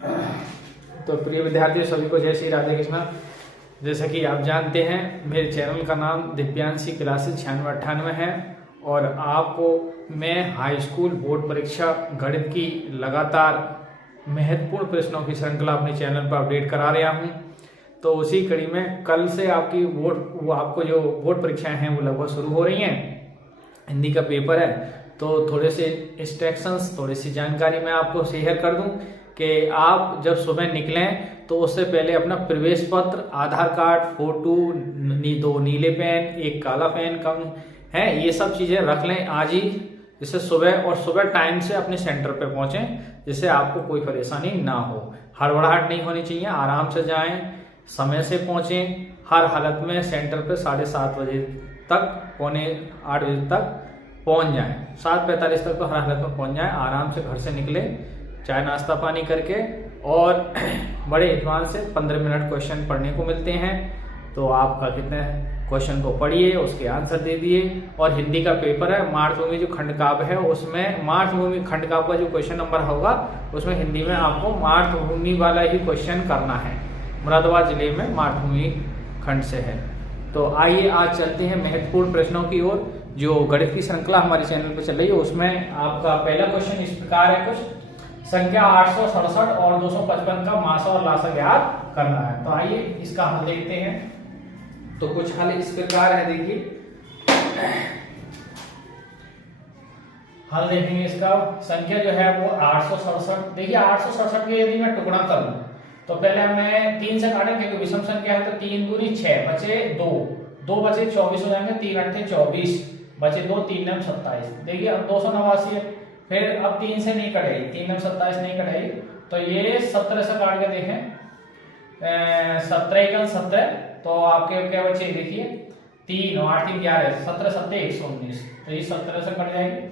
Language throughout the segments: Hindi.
तो प्रिय विद्यार्थी सभी को जय श्री राधे कृष्णा। जैसा कि आप जानते हैं मेरे चैनल का नाम दिव्यांशी क्लासेस 9698 है और आपको मैं हाई स्कूल बोर्ड परीक्षा गणित की लगातार महत्वपूर्ण प्रश्नों की श्रृंखला अपने चैनल पर अपडेट करा रहा हूं। तो उसी कड़ी में कल से आपकी आपको जो बोर्ड परीक्षाएं हैं वो लगभग शुरू हो रही हैं। हिंदी का पेपर है तो थोड़े से इंस्ट्रक्शंस, थोड़ी सी जानकारी मैं आपको शेयर कर दूं कि आप जब सुबह निकलें तो उससे पहले अपना प्रवेश पत्र, आधार कार्ड, फोटो, 2 नीले पेन, 1 काला पेन कम है, ये सब चीजें रख लें आज ही, जिससे सुबह टाइम से अपने सेंटर पे पहुंचें, जिससे आपको कोई परेशानी ना हो। हड़बड़ाहट नहीं होनी चाहिए, आराम से जाएं, समय से पहुंचें। हर हालत में सेंटर पे 7:30 बजे तक, 7:45 बजे तक पहुंच जाएं। 7:45 तक तो हर हालत में पहुंच जाएं। आराम से घर से निकले चाय नाश्ता पानी करके और बड़े इत्मीनान से 15 मिनट क्वेश्चन पढ़ने को मिलते हैं। तो आपका कितने क्वेश्चन को पढ़िए, उसके आंसर दे दिए। और हिंदी का पेपर है, मातृभूमि जो खंड काव्य है उसमें मातृभूमि खंड काव्य का जो क्वेश्चन नंबर होगा उसमें हिंदी में आपको मातृभूमि वाला ही क्वेश्चन करना है। मुरादाबाद जिले में मातृभूमि खंड से है। तो आइए आज चलते हैं महत्वपूर्ण प्रश्नों की ओर। जो गणित की श्रृंखला हमारे चैनल पर चल रही है उसमें आपका पहला क्वेश्चन इस प्रकार है, कुछ संख्या 867 और 255 का मासा और लासा ज्ञात करना है। तो आइए इसका हल देखते हैं। तो कुछ हल इस प्रकार है, देखिए हल देखेंगे इसका। संख्या जो है वो 867, देखिए 867 के यदि मैं टुकड़ा करूं तो पहले मैं 3 से काटें क्योंकि विषम संख्या है। तो 3 दूनी 6, बचे 2 बचे 24 हो जाएंगे, 3 8 24, बचे 2, 3 9 27। देखिए अब 289 है, फिर अब 3 से नहीं कटेगी, 3 9 27 नहीं कटेगी, तो ये 17 से काट के देखें, 17 1 17, तो आपके क्या बचे देखिए 3 और 8 3 11, 17 7 119, तो ये 17 से कट जाएगी।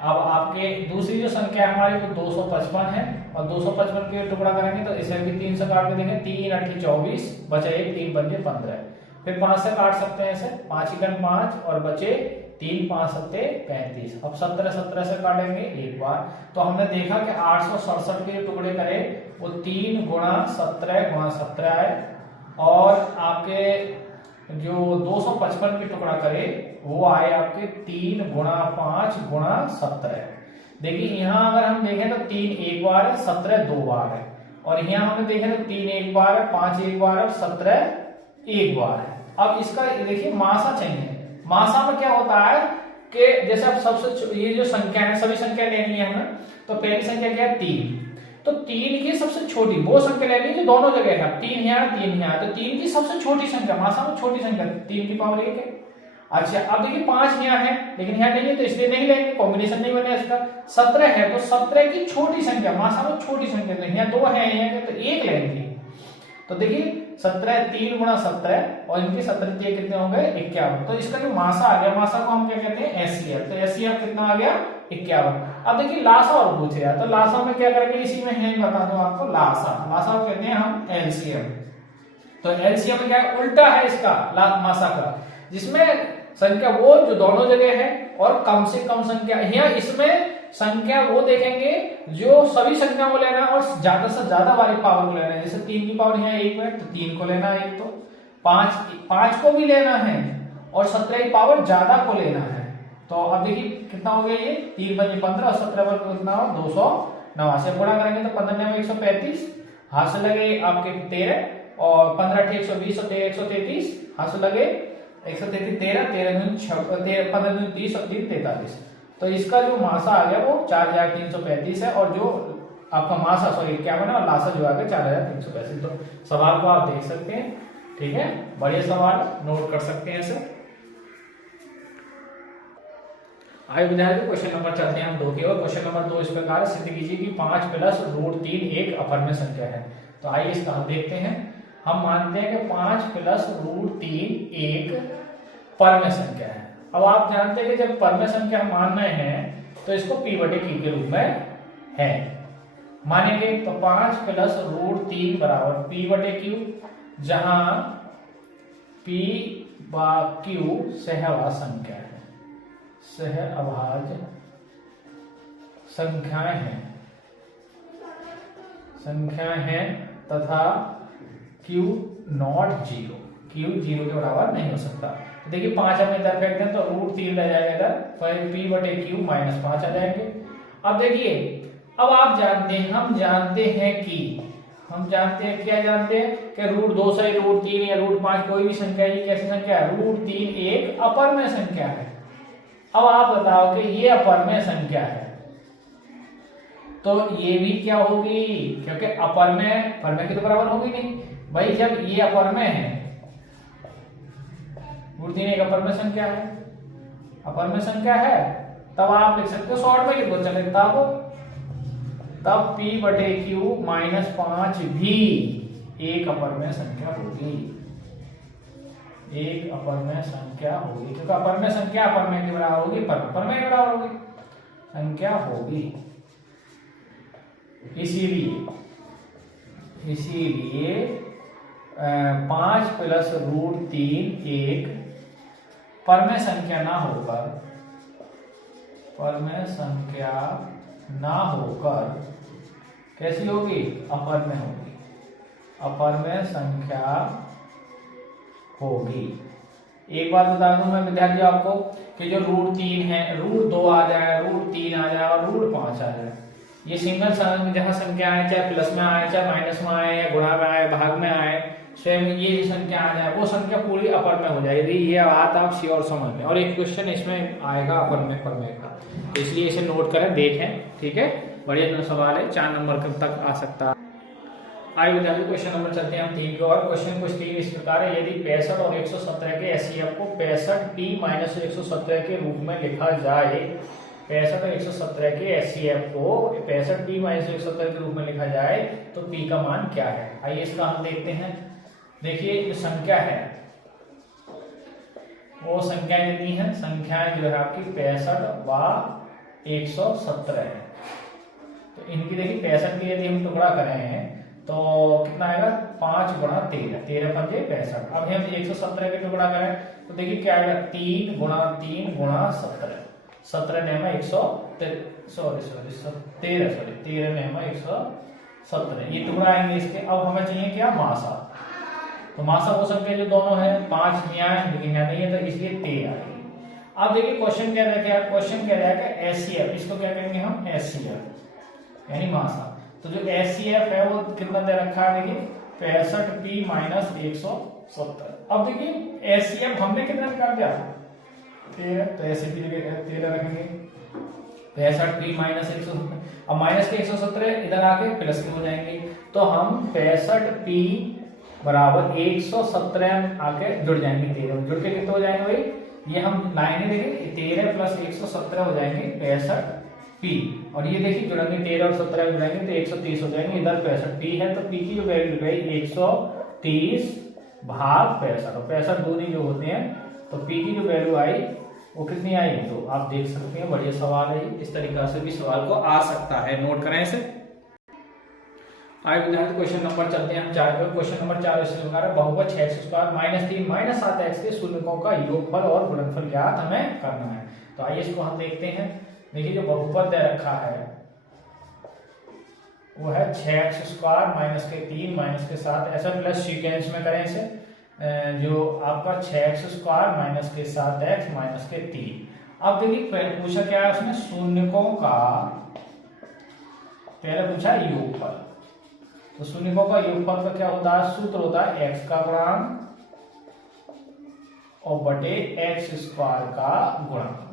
अब आपके दूसरी जो संख्या है हमारी वो 255 है और 255 के टुकड़ा करेंगे तो इसे भी 3 से काट के देखें, 3 8 24, बचे 1, 3 5 15, फिर 5 से काट सकते हैं इसे, 5 1 5 और बचे 3 5 7 35। अब 17 17 से काटेंगे एक बार, तो हमने देखा कि 867 के टुकड़े करे वो 3 गुणा 17 गुणा 17 है और आपके जो 255 के टुकड़ा करे वो आए आपके 3 गुणा 5 गुणा 17। देखिए यहाँ अगर हम देखें तो 3 एक बार है, 17 दो बार है, और यहाँ हमें देखें तो 3 एक बार है, 5 एक बार है, 17 एक बार है। अब इसका देखिए मासा चाहिए। मासा में क्या होता है कि जैसे अब सबसे ये जो संख्या है, सभी संख्या लेनी है हमें, तो पहली संख्या क्या है 3, तो 3 की सबसे छोटी वो संख्या लेनी है जो दोनों जगह है। 3 यहाँ 3 यहाँ, तो 3 की सबसे छोटी संख्या, मासा में छोटी संख्या 3 की पावर 1 है। अच्छा अब देखिए 5 यहाँ है लेकिन यहाँ नहीं है तो इसलिए नहीं लेंगे, कॉम्बिनेशन नहीं बने इसका। 17 है तो 17 की छोटी संख्या, मासा में छोटी संख्या, यहाँ 2 है यहाँ तो 1 लेंगे। तो देखिए 17 3 गुणा 17 और इनके 17 कितने हो गए 51। तो इसका जो मासा आ गया, मासा को हम क्या कहते हैं एचसीएफ, तो एचसीएफ कितना आ गया 51। अब देखिए लासा और पूछे यार, तो लासा में क्या करेंगे, इसी में है बता दो आपको, लासा कहते हैं हम एलसीएम। तो एलसीएम में क्या है, उल्टा है इसका मासा का, जिसमें संख्या वो जो दोनों जगह है और कम से कम संख्या। यहाँ इसमें संख्या वो देखेंगे जो सभी संख्या को लेना है और ज्यादा से ज्यादा वाली पावर को लेना है। जैसे 3 की पावर यहाँ 1 है तो 3 को लेना है, एक तो 5 को भी लेना है और 17 की पावर ज्यादा को लेना है। तो अब देखिए कितना हो गया, ये 3 5 15 और 17 पर कितना हो 289, गुणा करेंगे तो 15 में 135, हाथ से लगे आपके 13 और 15 120 और 13 133, हाथ से लगे 133, 13 13 15 30 और 3 43। तो इसका जो मासा आ गया वो 4335 है और जो आपका मासा 51 और लासा जो आ गया 4335। तो सवाल को आप देख सकते हैं, ठीक है, बड़े सवाल नोट कर सकते हैं इसे। आइए विद्यार्थी क्वेश्चन नंबर चलते हैं हम 2 की ओर। क्वेश्चन नंबर 2 इस प्रकार सिद्ध कीजिए कि 5 + √3 एक अपर्मेय संख्या है। तो आइए इसका हल देखते हैं। हम मानते हैं कि 5 + √3 एक परमेय संख्या है। अब आप जानते हैं कि जब परमेय संख्या मान रहे हैं तो इसको p/q के रूप में है मानेंगे। तो 5 + √3 बराबर p/q, जहां p/q सहअभाज्य संख्या है, सहअभाज्य संख्याएं हैं, संख्या है तथा Q नॉट 0, Q 0 के बराबर नहीं हो सकता। तो देखिए 5 हम इधर फेंक दें तो √3 रह जाएगा इधर, फिर P/Q -5 आ जाएंगे। अब देखिए, अब आप जानते हैं, हम जानते हैं क्या जानते हैं कि √2 से √3 या √5 कोई भी संख्या, ये कैसी संख्या है? √3 एक अपरमेय संख्या है। अब आप बताओ कि ये अपरमेय संख्या है तो ये भी क्या होगी? क्योंकि अपरमेय परमेय के तो बराबर होगी नहीं भाई। जब ये अपरमेय है, √3 एक अपरमेय संख्या है, तब आप लिख सकते हो शॉर्ट में लिखो, चले तब P/Q -5 भी एक अपरमेय संख्या होगी, क्योंकि अपरमेय संख्या अपरमेय के बराबर होगी, परमेय के बराबर होगी संख्या होगी। इसीलिए 5 + √3 एक परमेय संख्या ना होकर कैसी होगी? अपरमेय संख्या होगी। एक बात बता दूं मैं विद्यार्थी आपको कि जो √3 है, √2 आ जाए, √3 आ जाए और √5 आ जाए, ये सिंगल जहां संख्या आए, चाहे प्लस में आए, चाहे माइनस में आए, या गुणा में आए, भाग में आए, स्वयं ये संख्या आ जाए, वो संख्या पूरी अपरमेय हो जाएगी। ये बात आप श्योर समझ लें। और एक क्वेश्चन इसमें आएगा अपरमेय परमेय का, तो इसलिए इसे नोट करें, देखें, ठीक है। बढ़िया सवाल है, 4 नंबर तक आ सकता है। आइए विद्यार्थी क्वेश्चन नंबर चलते हैं हम 3 की ओर। क्वेश्चन कुछ 3 इस प्रकार है, यदि 65 और 117 के एचसीएफ को 65P - 117 के रूप में लिखा जाए, 65 और 117 के एचसीएफ को 65P - 117 के रूप में लिखा जाए तो P का मान क्या है? आइए इसका हम देखते हैं। देखिए जो संख्या है वो संख्याएं कितनी है? संख्याएं जो है आपकी 65 व 117 है। तो इनकी देखिए 65 की यदि हम टुकड़ा कर रहे हैं तो कितना आएगा? 5 × 13, 13 × 5 = 65। अब हम 117 के टुकड़ा करें तो देखिए क्या आएगा? 3 × 3 × 17, 17 9 113, 13 9 117, ये टुकड़ा आएंगे इसके। अब हमें चाहिए क्या? मासा। तो मासा वो संख्या जो दोनों है, 5 यहाँ है लेकिन यहाँ नहीं है, तो इसलिए 13 आएगी। अब देखिए क्वेश्चन कह रहा है, क्वेश्चन कह रहा है कि एचसीएफ, इसको क्या कहेंगे हम? एचसीएफ यानी मासा। तो जो एचसीएफ है वो कितना दे रखा है? देखिए 65P - 117। अब देखिए एचसीएफ हमने कितना निकाल दिया? 13, तो ऐसे की जगह 13 रखेंगे। 65P - 117, अब माइनस के 117 इधर आके प्लस के हो जाएंगे, तो हम 65P = 117 आके जुड़ जाएंगे, 13 जुड़ के कितने हो जाएंगे भाई? ये हम लाइनें देखें, 13 + 117 हो जाएंगे 65P, और ये देखिए जुड़ेंगे 13 और 17 जुड़ेंगे तो 130 हो जाएंगे। इधर 65P है तो P की जो वैल्यू गई 130 भाग 65, और 65 दूनी जो होते हैं, तो P की जो वैल्यू आई वो कितनी आई? तो आप देख सकते हैं, बढ़िया सवाल है। इस तरीका से भी सवाल को आ सकता है, नोट करें इसे। आइए विद्यार्थी क्वेश्चन नंबर चलते हैं हम 4 पे। क्वेश्चन नंबर 4 इस प्रकार है, बहुपद 6x² - 3 - 7x के शून्यकों का योगफल और गुणनफल ज्ञात हमें करना है। तो आइए इसको हम देखते हैं। देखिए जो बहुपद दे रखा है वो है 6x² - 3 - 7, ऐसा प्लस सीक्वेंस में करें इसे। जो आपका 6x² - 7x - 3। अब देखिए पूछा क्या है उसने? शून्यकों का, पहले पूछा योगफल। तो शून्यकों का योगफल का क्या होता है? सूत्र होता है x का गुणांक और बटे x² का गुणांक।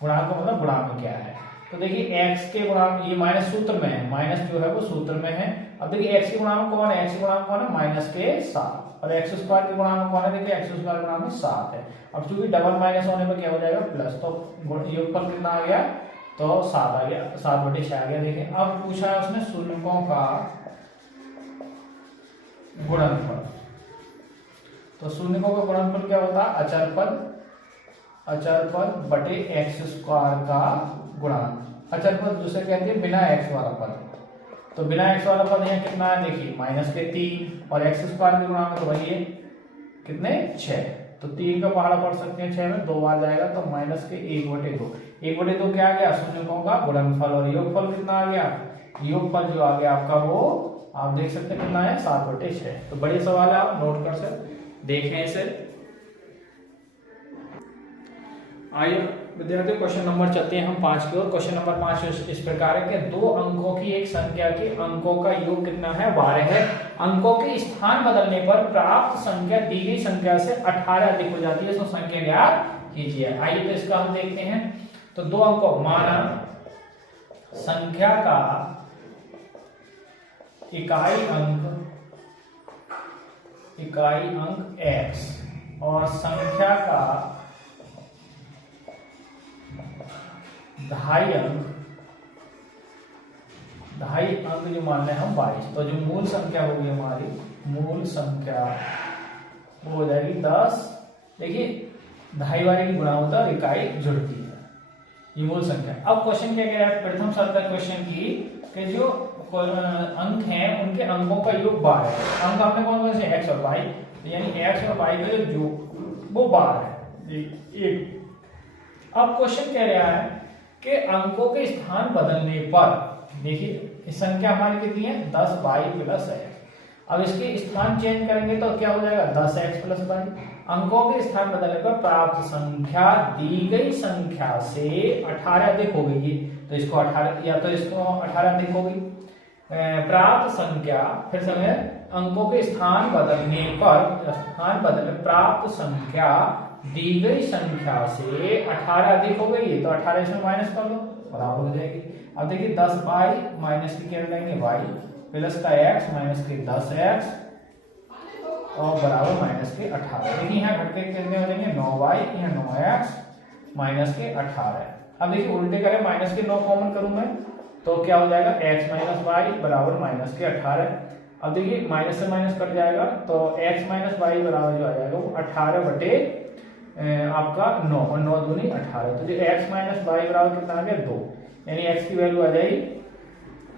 गुणांक का मतलब गुणांक क्या है? तो देखिए x के गुणांक, ये माइनस सूत्र में है, माइनस जो है वो सूत्र में है। अब देखिए x के गुणांक कौन है? x के गुणांक कौन है? -7, और x² के गुणांक कौन है? देखिए x² गुणांक 7 है। अब चूंकि डबल माइनस होने पर क्या हो जाएगा? प्लस, तो योगफल कितना आ गया? तो 7 आ गया, 7/6 आ गया। देखिए अब पूछा है उसने शून्यकों का गुणनफल। तो शून्यकों का गुणनफल क्या होता है? अचर पद बटे x² का गुणांक। अचर पद दूसरे कहते हैं बिना x वाला पद। तो बिना x वाला पद यहाँ कितना है? देखिए -3, और x² के गुणांक तो वही है कितने? 6। तो 3 का पहाड़ा पढ़ सकते हैं, 6 में 2 बार जाएगा तो -1/2। 1/2 क्या आ गया? शून्यकों का गुणनफल, और योगफल कितना आ गया? योगफल जो आ गया आपका वो आप देख सकते हैं कितना है 7/6। तो बढ़िया सवाल है, आप नोट कर सकते, देखें इसे। आइए विद्यार्थियों क्वेश्चन नंबर चलते हैं हम 5 की ओर। क्वेश्चन नंबर 5 इस प्रकार है कि 2 अंकों की एक संख्या के अंकों का योग कितना है 12 है। अंकों के स्थान बदलने पर प्राप्त संख्या दी गई संख्या से 18 अधिक हो जाती है, तो संख्या ज्ञात कीजिए। आइए तो इसका हम देखते हैं। तो 2 अंकों माना संख्या का इकाई अंक x और संख्या का ढाई अंक जो मान रहे हम 22। तो जो मूल संख्या होगी हमारी, मूल संख्या वो हो जाएगी 10। देखिए ढाई वाले की गुणा होता है और इकाई जुड़ती है, ये मूल संख्या। अब क्वेश्चन क्या कह रहा है, प्रथम सवाल क्वेश्चन की कि जो अंक हैं उनके अंकों का योग 12 है। अंक आपने कौन कौन से x और y, यानी x और y का जो वो 12 है। अब क्वेश्चन कह रहा है कि अंकों के स्थान बदलने पर, देखिए संख्या हमारी कितनी है 10y प्लस x। अब इसके स्थान चेंज करेंगे तो क्या हो जाएगा 10x प्लस y। अंकों के स्थान बदलने पर प्राप्त संख्या दी गई संख्या से 18 अधिक हो गई, तो इसको 18 या तो इसको 18 अधिक हो गई। प्राप्त संख्या फिर समय अंकों के स्थान बदलने पर प्राप्त संख्या दी गई संख्या से 18 अधिक हो गई है, तो 18 इसमें माइनस कर लो, बराबर हो जाएगी। अब देखिए 10y माइनस की क्या लगाएंगे y प्लस का x माइनस के 10x और बराबर माइनस के 18। देखिए यहाँ घट के कितने हो जाएंगे 9y, यहाँ 9x माइनस के 18। अब देखिए उल्टे करें, माइनस के 9 कॉमन करूं मैं तो क्या हो जाएगा x माइनस वाई बराबर माइनस के 18। अब देखिए माइनस से माइनस कट जाएगा तो x माइनस वाई बराबर जो आ जाएगा वो 18 बटे आपका 9 और 9 दूनी 18। तो जो x माइनस वाई बराबर कितना आ गया 2, यानी x की वैल्यू आ जाएगी।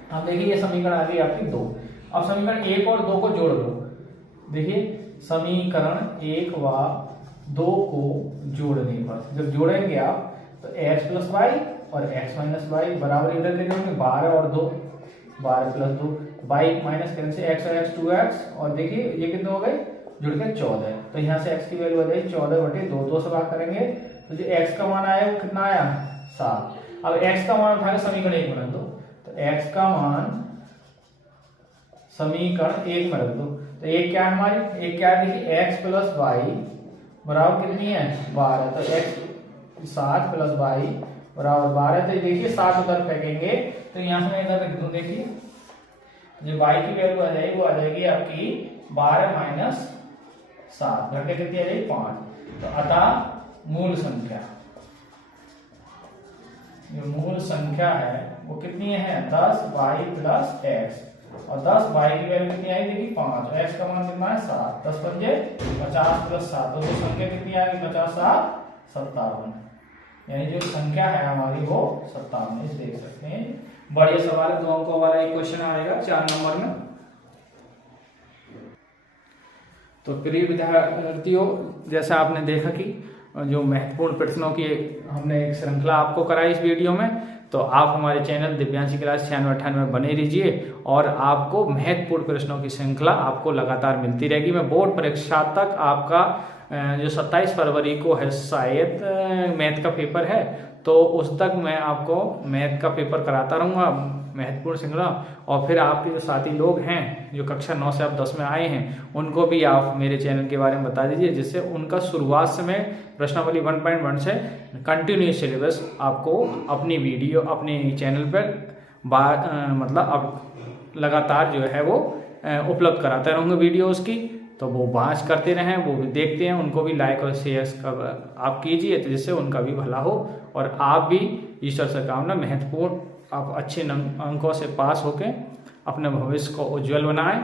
अब देखिए ये समीकरण आ गई आपकी 2। अब समीकरण 1 और 2 को जोड़ दो। देखिए समीकरण 1 व 2 को जोड़ने पर जब जोड़ेंगे आप तो x प्लस वाई और x माइनस वाई बराबर इधर ले जाओगे 12 और 2, 12 प्लस 2 वाई माइनस करने से x और x 2x और देखिए ये कितने हो गए जुड़ के 14। तो यहाँ से x की वैल्यू आ जाएगी 14 बटे 2, 2 से भाग करेंगे तो जो x का मान आया वो कितना आया 7। अब x का मान उठाकर समीकरण 1 में रख दो, तो x का मान समीकरण 1 में रख दो। तो एक क्या है हमारी, एक क्या है देखिए x प्लस वाई बराबर कितनी है 12, तो x 7 प्लस वाई बराबर 12। तो देखिए 7 उधर फेंकेंगे तो यहाँ से मैं इधर रख दूं। देखिए जो y की वैल्यू आ जाएगी वो आ जाएगी आपकी 12 माइनस 7 घटे कितनी आ जाएगी 5। तो अतः मूल संख्या, जो मूल संख्या है वो कितनी है 10y प्लस x और 10y की वैल्यू कितनी आएगी देखिए 5 और x का मान कितना है 7, 10 पंजे 50 प्लस 7, तो संख्या कितनी आएगी 50 7 57, यानी जो संख्या है हमारी वो 57। इस देख सकते हैं बढ़िया सवाल है, 2 अंकों वाला एक क्वेश्चन आएगा 4 नंबर में। तो प्रिय विद्यार्थियों जैसा आपने देखा कि जो महत्वपूर्ण प्रश्नों की हमने एक श्रृंखला आपको कराई इस वीडियो में, तो आप हमारे चैनल दिव्यांशी क्लास 96-98 बने रहिए और आपको महत्वपूर्ण प्रश्नों की श्रृंखला आपको लगातार मिलती रहेगी। मैं बोर्ड परीक्षा तक आपका जो 27 फरवरी को है शायद मैथ का पेपर है, तो उस तक मैं आपको मैथ का पेपर कराता रहूँगा महत्वपूर्ण श्रृंखला। और फिर आपके जो साथी लोग हैं जो कक्षा 9 से आप 10 में आए हैं उनको भी आप मेरे चैनल के बारे में बता दीजिए, जिससे उनका शुरुआत से मैं प्रश्नावली 1.1 से कंटिन्यूस सिलेबस आपको अपनी वीडियो अपने चैनल पर मतलब अब लगातार जो है वो उपलब्ध कराते रहूँगा वीडियोज़ की। तो वो बाँच करते रहें, वो भी देखते हैं, उनको भी लाइक और शेयर आप कीजिए, तो जिससे उनका भी भला हो और आप भी ईश्वर से कामना महत्वपूर्ण आप अच्छे अंकों से पास होकर अपने भविष्य को उज्जवल बनाएं।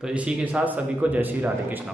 तो इसी के साथ सभी को जय श्री राधे कृष्ण।